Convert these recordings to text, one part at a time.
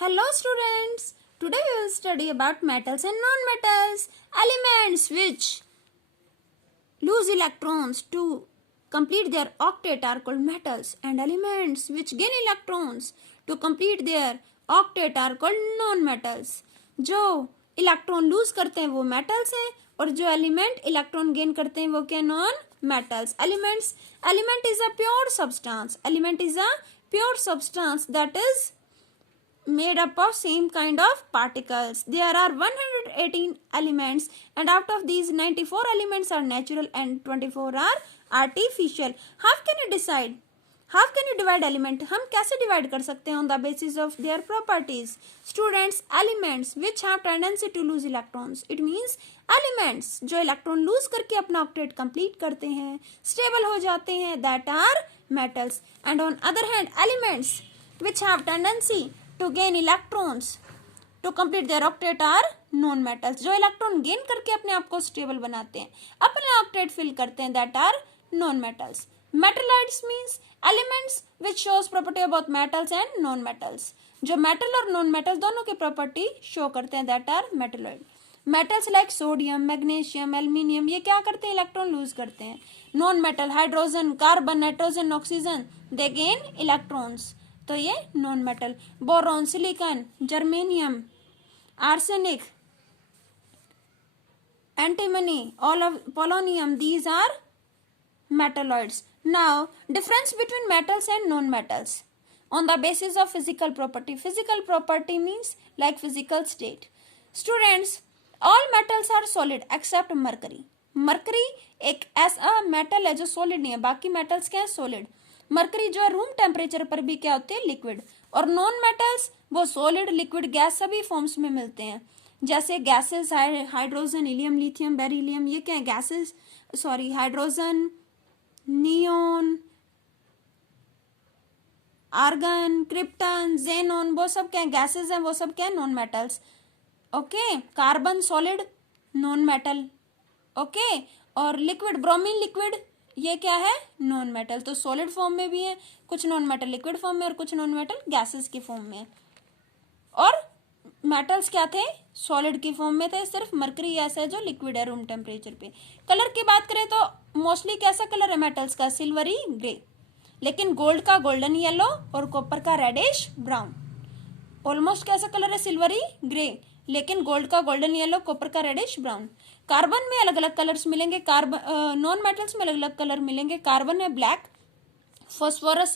Hello students, today we will study about metals and non-metals, elements which lose electrons to complete their octet are called metals and elements which gain electrons to complete their octet are called non-metals. जो electron lose करते हैं वो metals हैं और जो element electron gain करते हैं वो क्या non metals. Element is a pure substance. Element is a pure substance that is made up of same kind of particles. There are 118 elements and out of these 94 elements are natural and 24 are artificial. How can you decide? How can you divide element? हम कैसे divide कर सकते हैं on the basis of their properties? Students, elements which have tendency to lose electrons. It means elements जो electron lose करके अपना octet complete करते हैं, stable हो जाते हैं, that are metals. And on other hand, elements which have tendency to gain electrons to complete their octet are non metals. जो electron gain करके अपने आप को स्टेबल बनाते हैं, अपने ऑक्टेट फिल करते हैं, that are non metals. Metalloids means elements which shows property of both metals and non metals. जो मेटल और नॉन मेटल दोनों की प्रॉपर्टी शो करते हैं, that are metalloid. Metals like sodium, magnesium, aluminium ये क्या करते हैं, इलेक्ट्रॉन लूज करते हैं. Non metal hydrogen, carbon, nitrogen, oxygen दे गेन इलेक्ट्रॉन्स, तो ये non metal. Boron, silicon, germanium, arsenic, antimony, all of polonium, these are metalloids. Now, difference between metals and non-metals on the basis of physical property. Physical property means like physical state. Students, all metals are solid except mercury. Mercury एक ऐसा metal है जो solid नहीं है, बाकी metals क्या है, solid. Mercury जो है रूम टेम्परेचर पर भी क्या होते हैं, लिक्विड. और नॉन मेटल्स वो सॉलिड, लिक्विड, गैस सभी फॉर्म्स में मिलते हैं. जैसे gases hydrogen, helium, lithium, beryllium ये क्या है, gases, sorry hydrogen, neon, argon, krypton, xenon वो सब क्या है, गैसेस हैं, वो सब क्या है, non metals. Okay. Carbon solid, non metal. Okay. और लिक्विड, ब्रोमीन लिक्विड ये क्या है, नॉन मेटल. तो सॉलिड फॉर्म में भी है, कुछ नॉन मेटल लिक्विड फॉर्म में और कुछ नॉन मेटल गैसेस की फॉर्म में. और मेटल्स क्या थे, सॉलिड की फॉर्म में थे. सिर्फ मरकरी ऐसा है जो लिक्विड है रूम टेम्परेचर पे. कलर की बात करें तो मोस्टली कैसा कलर है मेटल्स का, सिल्वरी ग्रे. लेकिन गोल्ड का गोल्डन येलो और कॉपर का रेडिश ब्राउन. ऑलमोस्ट कैसा कलर है, सिल्वरी ग्रे. लेकिन गोल्ड का गोल्डन येलो, कॉपर का रेडिश ब्राउन. कार्बन में अलग अलग कलर्स मिलेंगे, कार्बन नॉन मेटल्स में अलग अलग कलर मिलेंगे. कार्बन में black, phosphorus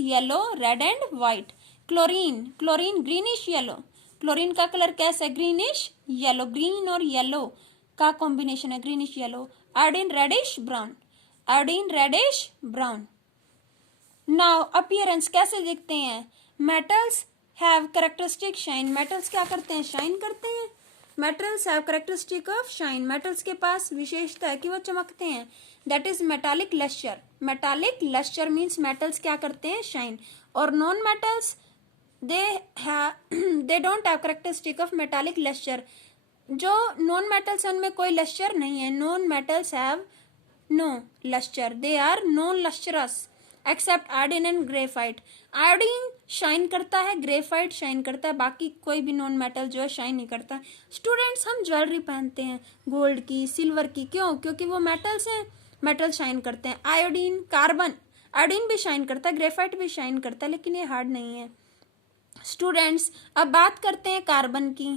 yellow, red and white. Chlorine greenish yellow. Chlorine का कलर कैसा है, ग्रीनिश येलो. ग्रीन और येलो का कॉम्बिनेशन है, greenish yellow. Iodine reddish brown. Now appearance कैसे दिखते हैं, metals have characteristic shine. Metals क्या करते हैं, शाइन करते हैं. Metals have characteristic of shine. Metals के पास विशेषता है कि वो चमकते हैं, that is metallic lustre. Metallic lustre means metals क्या करते हैं, शाइन. और non metals they don't have characteristic of metallic lustre. जो नॉन मेटल्स हैं उनमें कोई लस्टर नहीं है. Non metals have no lustre, they are non lustrous except iodine and graphite. Iodine shine करता है, ग्रेफाइट शाइन करता है, बाकी कोई भी नॉन मेटल जो है शाइन नहीं करता. स्टूडेंट्स, हम ज्वेलरी पहनते हैं गोल्ड की, सिल्वर की, क्यों, क्योंकि वो मेटल्स हैं, मेटल शाइन करते हैं. आयोडीन, कार्बन, आयोडीन भी शाइन करता है, ग्रेफाइट भी शाइन करता है, लेकिन ये हार्ड नहीं है. स्टूडेंट्स, अब बात करते हैं कार्बन की.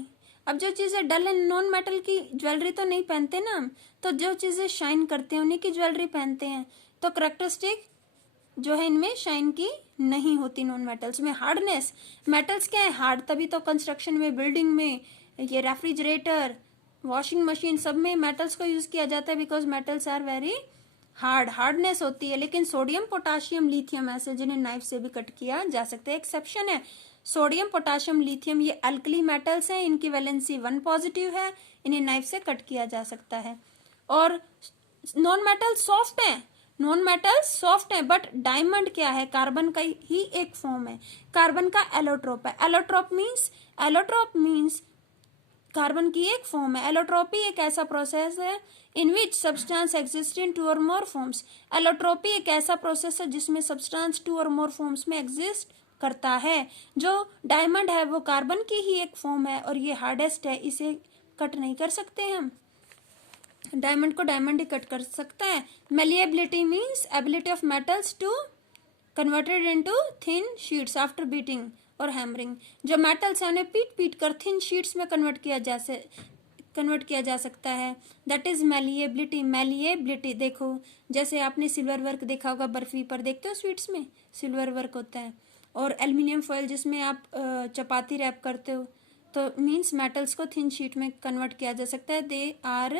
अब जो चीज़ें डल एंड नॉन मेटल की ज्वेलरी तो नहीं पहनते ना हम, तो जो चीज़ें शाइन करते हैं उन्हीं की ज्वेलरी पहनते हैं. तो करेक्टरिस्टिक जो है इनमें शाइन की नहीं होती नॉन मेटल्स में. हार्डनेस, मेटल्स क्या है, हार्ड. तभी तो कंस्ट्रक्शन में, बिल्डिंग में, ये रेफ्रिजरेटर, वॉशिंग मशीन सब में मेटल्स को यूज किया जाता है, because metals are very hard. Hardness होती है. लेकिन सोडियम, पोटाशियम, लिथियम ऐसे जिन्हें नाइफ से भी कट किया जा सकता है. एक्सेप्शन है सोडियम, पोटाशियम, लिथियम ये अल्कली मेटल्स हैं, इनकी वैलेंसी 1 पॉजिटिव है, इन्हें नाइफ से कट किया जा सकता है. और नॉन मेटल सॉफ्ट है, नॉन मेटल्स सॉफ्ट है. बट डायमंड क्या है, कार्बन का ही एक फॉर्म है. कार्बन का एलोट्रोप है. एलोट्रोप मीन्स कार्बन की एक फॉर्म है. एलोट्रोपी एक ऐसा प्रोसेस है इन विच सब्सटेंस एग्जिस्ट इन 2 और मोर फॉर्म्स. एलोट्रोपी एक ऐसा प्रोसेस है जिसमें सब्सटेंस 2 और मोर फॉर्म्स में एग्जिस्ट करता है। जो डायमंड है वो कार्बन की ही एक फॉर्म है और ये हार्डेस्ट है, इसे कट नहीं कर सकते हम। डायमंड को डायमंड ही कट कर सकता है। Malleability means ability of metals to converted into thin sheets after beating और हैमरिंग। जो मेटल्स है उन्हें पीट पीट कर थिन शीट्स में कन्वर्ट किया जा सकता है। That is malleability. मेलिएबिलिटी देखो, जैसे आपने सिल्वर वर्क देखा होगा, बर्फी पर देखते हो स्वीट्स में सिल्वर वर्क होता है। और एल्युमिनियम फॉयल जिसमें आप चपाती रैप करते हो, तो मीन्स मेटल्स को थिन शीट में कन्वर्ट किया जा सकता है। दे आर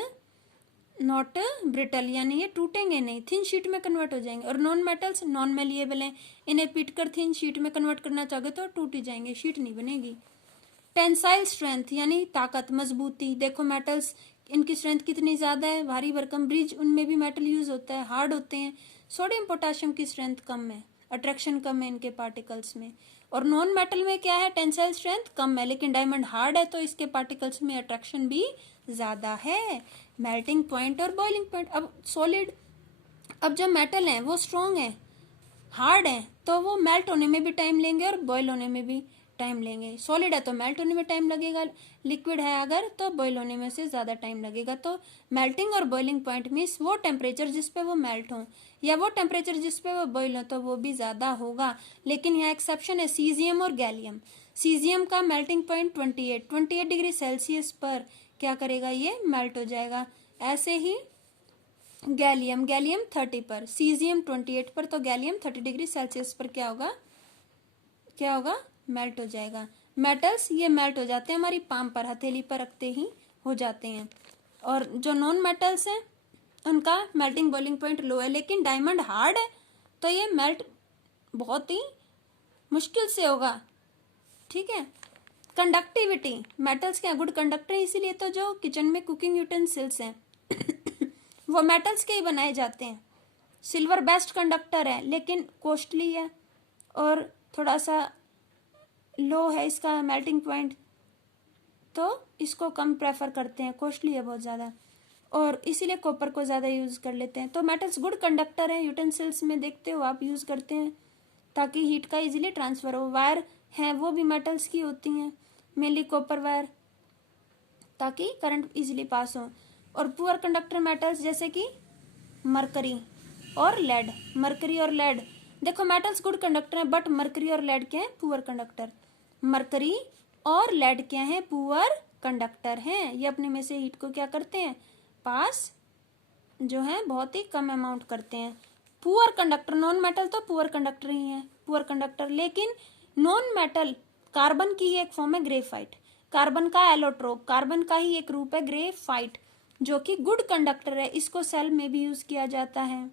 नॉट ब्रिटल, यानी ये टूटेंगे नहीं, थिन शीट में कन्वर्ट हो जाएंगे। और नॉन मेटल्स नॉन मेलिएबल हैं, इन्हें पीट कर थिन शीट में कन्वर्ट करना चाहोगे तो टूट ही जाएंगे, शीट नहीं बनेगी। टेंसाइल स्ट्रेंथ यानी ताकत, मजबूती। देखो मेटल्स, इनकी स्ट्रेंथ कितनी ज़्यादा है, भारी भरकम ब्रिज उनमें भी मेटल यूज होता है, हार्ड होते हैं। सोडियम पोटाशियम की स्ट्रेंथ कम है, अट्रैक्शन कम है इनके पार्टिकल्स में। और नॉन मेटल में क्या है, टेंसाइल स्ट्रेंथ कम है, लेकिन डायमंड हार्ड है तो इसके पार्टिकल्स में अट्रैक्शन भी ज़्यादा है। मेल्टिंग पॉइंट और बॉइलिंग पॉइंट। अब सॉलिड, अब जो मेटल है वो स्ट्रॉन्ग है, हार्ड है, तो वो मेल्ट होने में भी टाइम लेंगे और बॉयल होने में भी टाइम लेंगे। सॉलिड है तो मेल्ट होने में टाइम लगेगा, लिक्विड है अगर तो बॉयल होने में से ज़्यादा टाइम लगेगा। तो मेल्टिंग और बॉइलिंग पॉइंट मीन्स वो टेम्परेचर जिस पे वो मेल्ट हो या वो टेम्परेचर जिस पे वो बॉयल हो, तो वो भी ज़्यादा होगा। लेकिन यहाँ एक्सेप्शन है सीजियम और गैलियम। सीजियम का मेल्टिंग पॉइंट 28 डिग्री सेल्सियस पर क्या करेगा, ये मेल्ट हो जाएगा। ऐसे ही गैलियम 30 पर, सीजियम 28 पर, तो गैलियम 30 डिग्री सेल्सियस पर क्या होगा, मेल्ट हो जाएगा। मेटल्स ये मेल्ट हो जाते हैं हमारी पाम पर, हथेली पर रखते ही हो जाते हैं। और जो नॉन मेटल्स हैं उनका मेल्टिंग बॉइलिंग पॉइंट लो है, लेकिन डायमंड हार्ड है तो ये मेल्ट बहुत ही मुश्किल से होगा। ठीक है। कंडक्टिविटी, मेटल्स क्या गुड कंडक्टर, इसीलिए तो जो किचन में कुकिंग यूटेंसिल्स हैं वो मेटल्स के ही बनाए जाते हैं। सिल्वर बेस्ट कंडक्टर है लेकिन कॉस्टली है और थोड़ा सा लो है इसका मेल्टिंग पॉइंट, तो इसको कम प्रेफर करते हैं, कॉस्टली है बहुत ज़्यादा, और इसीलिए कॉपर को ज़्यादा यूज़ कर लेते हैं। तो मेटल्स गुड कंडक्टर हैं, यूटेंसिल्स में देखते हो आप यूज़ करते हैं ताकि हीट का इजीली ट्रांसफ़र हो। वायर हैं वो भी मेटल्स की होती हैं, मेनली कॉपर वायर, ताकि करंट इजीली पास हो। और पुअर कंडक्टर मेटल्स जैसे कि मरकरी और लेड। मरकरी और लेड, देखो मेटल्स गुड कंडक्टर हैं बट मरकरी और लेड क्या है, पुअर कंडक्टर। मरकरी और लेड क्या है, पुअर कंडक्टर हैं। ये अपने में से हीट को क्या करते हैं, पास जो है बहुत ही कम अमाउंट करते हैं। पुअर कंडक्टर, नॉन मेटल तो पुअर कंडक्टर ही है, पुअर कंडक्टर। लेकिन नॉन मेटल, कार्बन की ही एक फॉर्म है ग्रेफाइट, कार्बन का एलोट्रोप, कार्बन का ही एक रूप है ग्रेफाइट, जो कि गुड कंडक्टर है। इसको सेल में भी यूज किया जाता है,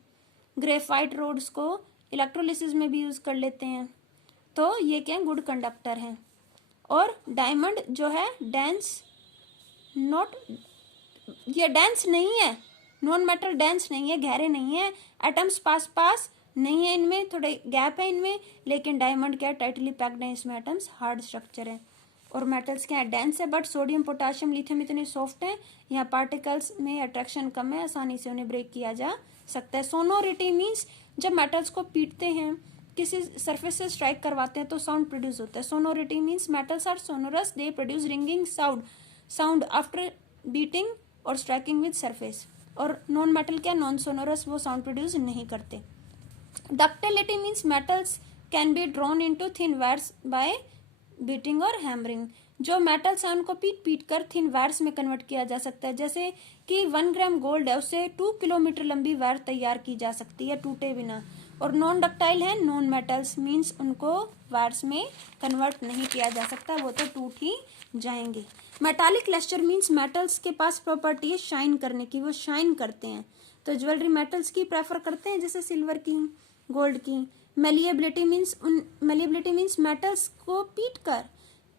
ग्रेफाइट रोड्स को इलेक्ट्रोलिसिस में भी यूज कर लेते हैं। तो ये क्या गुड कंडक्टर है। और डायमंड जो है डेंस, नॉट, ये डेंस नहीं है, नॉन मेटल डेंस नहीं है, गहरे नहीं है, एटम्स पास नहीं है, इनमें थोड़े गैप है इनमें, लेकिन डायमंड क्या टाइटली पैक्ड है, इसमें एटम्स हार्ड स्ट्रक्चर है। और मेटल्स क्या है, डेंस है, बट सोडियम पोटाशियम लिथियम इतने सॉफ्ट है, यहाँ पार्टिकल्स में अट्रैक्शन कम है, आसानी से उन्हें ब्रेक किया जा सकता है। सोनोरिटी मीन्स जब मेटल्स को पीटते हैं, किसी सरफेस से स्ट्राइक करवाते हैं तो साउंड प्रोड्यूस होता है। Sonority means metals are sonorous, they produce ringing sound after beating और स्ट्राइकिंग विद सरफेस। और नॉन मेटल क्या, नॉन सोनोरस, वो साउंड प्रोड्यूस नहीं करते। Ductility means metals can be drawn into thin wires by beating और hammering. जो metals हैं उनको पीट पीट कर थिन वायर्स में कन्वर्ट किया जा सकता है। जैसे कि 1 ग्राम गोल्ड है, उससे 2 किलोमीटर लंबी वायर तैयार की जा सकती है टूटे बिना। और नॉन डक्टाइल है, नॉन मेटल्स मीन्स उनको वायर्स में कन्वर्ट नहीं किया जा सकता, वो तो टूट ही जाएंगे। मेटालिक लस्टर मीन्स मेटल्स के पास प्रॉपर्टी है शाइन करने की, वो शाइन करते हैं। तो ज्वेलरी मेटल्स की प्रेफर करते हैं, जैसे सिल्वर की, गोल्ड की। मेलिएबिलिटी मीन्स मेटल्स को पीट कर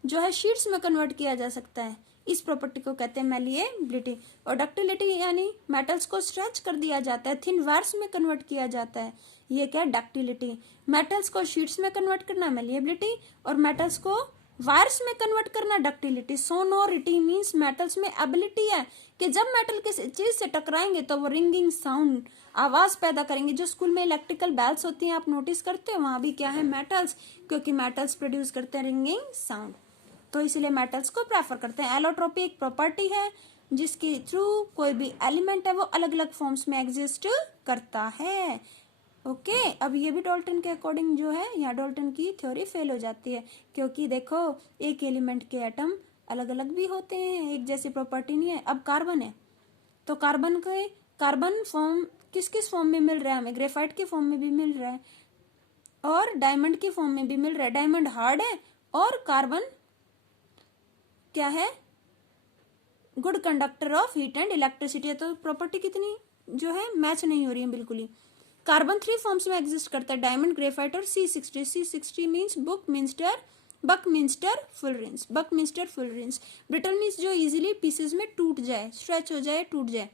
जो है शीट्स में कन्वर्ट किया जा सकता है, इस प्रॉपर्टी को कहते हैं मेलिएबिलिटी। और डक्टिलिटी यानी मेटल्स को स्ट्रेच कर दिया जाता है, थिन वायर्स में कन्वर्ट किया जाता है, ये क्या है, डक्टिलिटी। मेटल्स को शीट्स में कन्वर्ट करना मेलिएबिलिटी, और मेटल्स को वायर्स में कन्वर्ट करना डक्टिलिटी। सोनोरिटी मींस मेटल्स में एबिलिटी है कि जब मेटल किसी चीज से टकराएंगे तो वो रिंगिंग साउंड आवाज पैदा करेंगे। जो स्कूल में इलेक्ट्रिकल बेल्स होती हैं आप नोटिस करते हो, वहां भी क्या है मेटल्स, क्योंकि मेटल्स प्रोड्यूस करते हैं रिंगिंग साउंड, तो इसलिए मेटल्स को प्रेफर करते हैं। एलोट्रोपी एक प्रॉपर्टी है जिसके थ्रू कोई भी एलिमेंट है वो अलग अलग फॉर्म्स में एग्जिस्ट करता है। ओके अब ये भी डाल्टन के अकॉर्डिंग जो है, यहाँ डाल्टन की थ्योरी फेल हो जाती है, क्योंकि देखो एक एलिमेंट के एटम अलग अलग भी होते हैं, एक जैसी प्रॉपर्टी नहीं है। अब कार्बन है तो कार्बन फॉर्म किस किस फॉर्म में मिल रहा है हमें, ग्रेफाइट के फॉर्म में भी मिल रहा है और डायमंड की फॉर्म में भी मिल रहा है। डायमंड हार्ड है और कार्बन क्या है, good conductor of heat and electricity. तो प्रॉपर्टी कितनी जो है मैच नहीं हो रही है बिल्कुल ही। कार्बन 3 फॉर्म्स में एग्जिस्ट करता है, डायमंड, ग्रेफाइट और C60। C60 means Buckminster fullerenes. Brittle means जो इजीली पीसेस में टूट जाए, स्ट्रेच हो जाए, टूट जाए।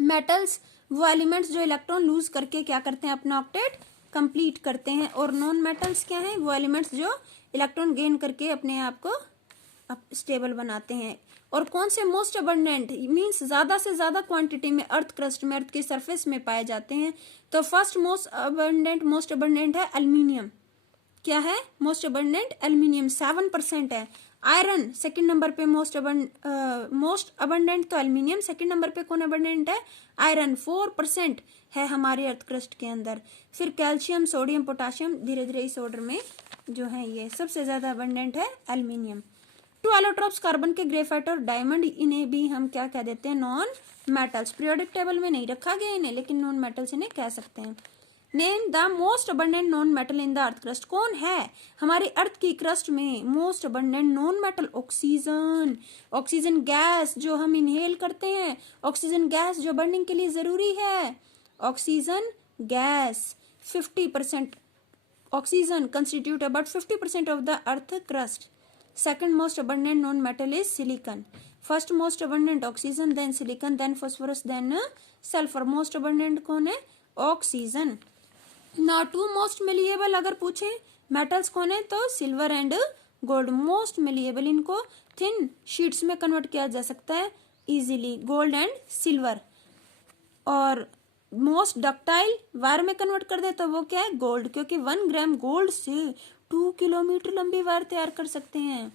मेटल्स वो एलिमेंट्स जो इलेक्ट्रॉन लूज करके क्या करते हैं, अपना ऑक्टेट कंप्लीट करते हैं। और नॉन मेटल्स क्या है, वो एलिमेंट्स जो इलेक्ट्रॉन गेन करके अपने आप को स्टेबल बनाते हैं। और कौन से मोस्ट अबंडेंट मींस ज्यादा से ज्यादा क्वांटिटी में अर्थ क्रस्ट में, अर्थ की सरफेस में पाए जाते हैं। तो फर्स्ट मोस्ट अबंडेंट है एल्यूमिनियम। क्या है मोस्ट अबंडेंट, एल्यूमिनियम 7% है। आयरन सेकंड नंबर पे मोस्ट अबंडेंट तो एल्यूमिनियम, सेकंड नंबर पे कौन अबंडेंट है, आयरन 4% है हमारे अर्थ क्रस्ट के अंदर। फिर कैल्शियम, सोडियम, पोटाशियम, धीरे धीरे इस ऑर्डर में जो है ये सबसे ज्यादा अबंडेंट है एल्यूमिनियम। 2 एलोट्रोप्स कार्बन के, ग्रेफाइट और डायमंड, इन्हें भी हम क्या कह देते हैं, नॉन मेटल्स। पीरियोडिक टेबल में नहीं रखा गया इन्हें, लेकिन नॉन मेटल्स इन्हें कह सकते हैं। Name the most abundant non metal in the earth crust. कौन है हमारे अर्थ की क्रस्ट में most abundant non metal, oxygen. Oxygen gas जो हम इनहेल करते हैं, ऑक्सीजन गैस जो बर्निंग के लिए जरूरी है, oxygen gas 50%, oxygen constitute about 50% of the earth crust. Second most abundant known metal is silicon. First most abundant oxygen, then silicon, then phosphorus, then sulfur. Most abundant कौन है, oxygen. Now 2 most malleable अगर पूछे metals कौन है, तो silver and gold. Most malleable इनको thin sheets में convert किया जा सकता है इजीली, गोल्ड एंड सिल्वर। और मोस्ट डक्टाइल वायर में कन्वर्ट कर दे तो वो क्या है, गोल्ड, क्योंकि 1 ग्राम गोल्ड से 2 किलोमीटर लंबी वायर तैयार कर सकते हैं।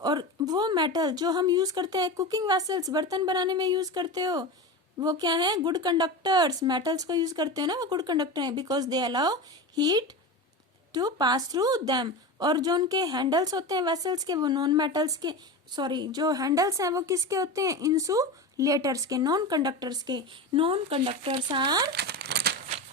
और वो मेटल जो हम यूज करते हैं कुकिंग वेसल्स, बर्तन बनाने में यूज करते हो, वो क्या है, गुड कंडक्टर्स। मेटल्स को यूज करते हो ना, वो गुड कंडक्टर है because they allow heat to pass through them. और जो उनके हैंडल्स होते हैं वेसल्स के, वो नॉन मेटल्स के, सॉरी जो हैंडल्स हैं वो किसके होते हैं, इंसुलेटर्स के, नॉन कंडक्टर्स के। Non conductors are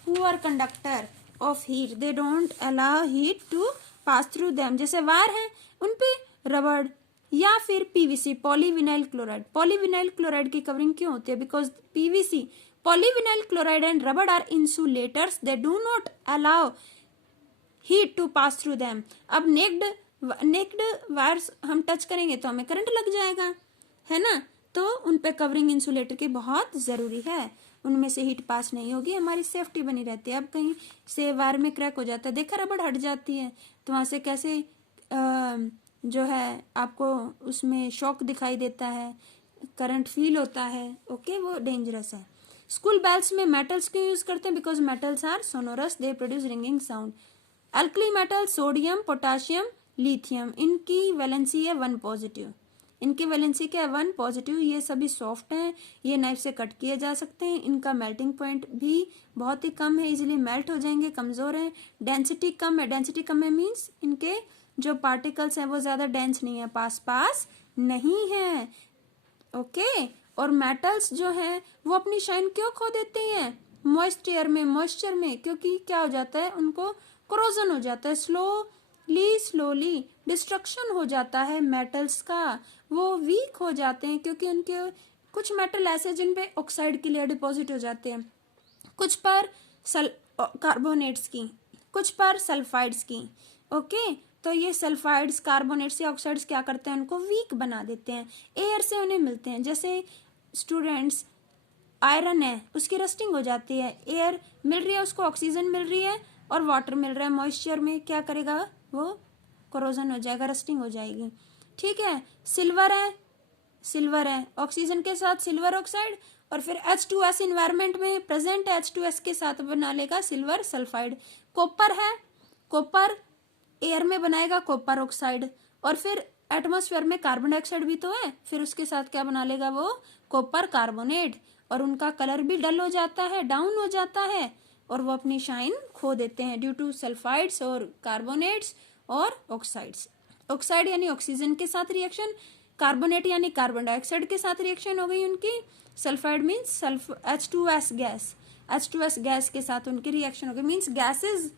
poor conductor of heat, they don't allow heat to pass through them. जैसे वायर है उनपे रबड़ या फिर PVC, polyvinyl chloride. Polyvinyl chloride की कवरिंग क्यों होती है, because PVC, polyvinyl chloride and rubber are insulators, they do not allow heat to pass through them. अब नेक्ड वायर्स हम टच करेंगे तो हमें करंट लग जाएगा, है ना, तो उन पे कवरिंग इंसुलेटर की बहुत जरूरी है, उनमें से हीट पास नहीं होगी, हमारी सेफ्टी बनी रहती है। अब कहीं से वायर में क्रैक हो जाता है, देखा रबड़ हट जाती है, तो वहां से कैसे जो है आपको उसमें शॉक दिखाई देता है, करंट फील होता है। ओके वो डेंजरस है। स्कूल बेल्स में मेटल्स क्यों यूज करते हैं, because metals are sonorous, they produce ringing sound. Alkali metal sodium, potassium, lithium, इनकी वैलेंसी है 1 पॉजिटिव, इनकी वैलेंसी क्या है 1 पॉजिटिव। ये सभी सॉफ्ट हैं, ये नाइफ से कट किए जा सकते हैं, इनका मेल्टिंग पॉइंट भी बहुत ही कम है, इजीली मेल्ट हो जाएंगे, कमजोर है। डेंसिटी कम है, डेंसिटी कम है मीन्स इनके जो पार्टिकल्स हैं वो ज्यादा डेंस नहीं है, पास नहीं है। ओके और मेटल्स जो हैं वो अपनी शाइन क्यों खो देते हैं, मॉइस्चर में, क्योंकि क्या हो जाता है, उनको कोरोजन हो जाता है, स्लोली डिस्ट्रक्शन हो जाता है मेटल्स का, वो वीक हो जाते हैं, क्योंकि उनके कुछ मेटल ऐसे जिन पे ऑक्साइड की लेयर डिपॉजिट हो जाते हैं, कुछ पर कार्बोनेट्स की, कुछ पर सल्फाइड्स की। ओके तो ये सल्फाइड्स, कार्बोनेट्स या ऑक्साइड्स क्या करते हैं, उनको वीक बना देते हैं, एयर से उन्हें मिलते हैं। जैसे स्टूडेंट्स आयरन है उसकी रस्टिंग हो जाती है, एयर मिल रही है उसको, ऑक्सीजन मिल रही है और वाटर मिल रहा है, मॉइस्चर में क्या करेगा वो कोरोजन हो जाएगा, रस्टिंग हो जाएगी। ठीक है, सिल्वर है ऑक्सीजन के साथ सिल्वर ऑक्साइड, और फिर H2S इन्वायरमेंट में प्रेजेंट है, H2S के साथ बना लेगा सिल्वर सल्फाइड। कॉपर है, कॉपर एयर में बनाएगा कॉपर ऑक्साइड, और फिर एटमॉस्फेयर में कार्बन डाइऑक्साइड भी तो है, फिर उसके साथ क्या बना लेगा वो कॉपर कार्बोनेट, और उनका कलर भी डल हो जाता है, डाउन हो जाता है, और वो अपनी शाइन खो देते हैं ड्यू टू सल्फाइड्स और कार्बोनेट्स और ऑक्साइड्स। ऑक्साइड यानी ऑक्सीजन के साथ रिएक्शन, कार्बोनेट यानी कार्बन डाइऑक्साइड के साथ रिएक्शन हो गई उनकी, sulphide means H2S gas, H2S gas के साथ उनकी रिएक्शन हो गई। मीन्स गैसेज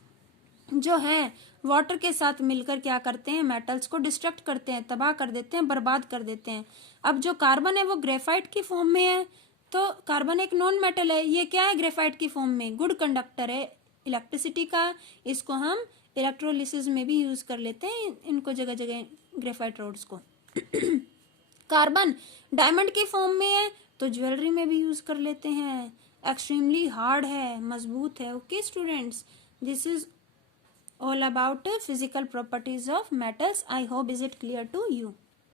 जो हैं वाटर के साथ मिलकर क्या करते हैं, मेटल्स को डिस्ट्रक्ट करते हैं, तबाह कर देते हैं, बर्बाद कर देते हैं। अब जो कार्बन है वो ग्रेफाइट की फॉर्म में है, तो कार्बन एक नॉन मेटल है, ये क्या है ग्रेफाइट की फॉर्म में, गुड कंडक्टर है इलेक्ट्रिसिटी का, इसको हम इलेक्ट्रोलिसिस में भी यूज कर लेते हैं, इनको जगह जगह ग्रेफाइट रोड्स को। कार्बन डायमंड की फॉर्म में है, तो ज्वेलरी में भी यूज कर लेते हैं, एक्सट्रीमली हार्ड है, मजबूत है। Okay students, this is all about physical properties of metals. I hope is it clear to you.